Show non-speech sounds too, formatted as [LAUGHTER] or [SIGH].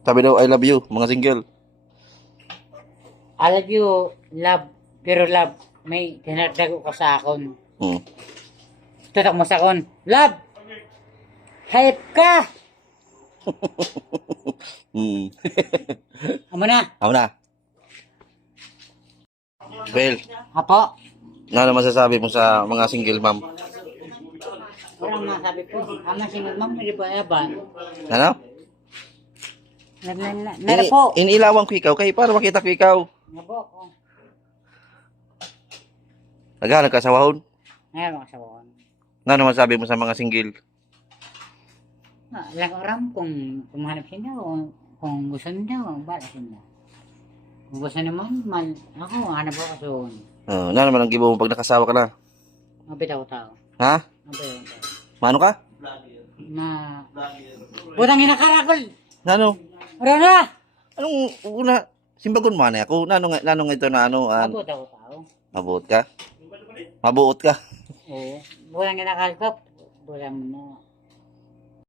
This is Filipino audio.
Sabi daw, I love you, mga single. I love you, love. Pero love, may tinardago ka sa akon. Hmm. Tutok mo sa akon. Love! Hype ka! [LAUGHS] Hmm. Amo na. Ako na. Bel, Apo. ano masasabi mo sa mga single ma'am? Walang masabi ko. Ama single ma'am, hindi ba yaban? Ano? Na, na, na, nara po. In, inilawan ko ikaw, kay para makita ko ikaw. Po. Oh. Naghanap ka sa wahon? Ngayon mga sawawan. Ano masasabi mo sa mga single? Ah, lang oram kung kumahanap sila o kung gusto nila o bala sila. Kung gusto naman, man, ako, hanap ako soon. Uh, ano naman ang gibo mo pag nakasawa ka na? Mabit ako tao. Ha? Mabit ako tao. Mano ka? Na... Putang ina karakol! Nano? Wala na! Anong una? Simbagon mo na ako. Nano nga nano nga ito na ano? an- Mabot ako tao. mabuot ka? Mabuot ka? Oo. Bulang ina kalkop. Bulang mo na.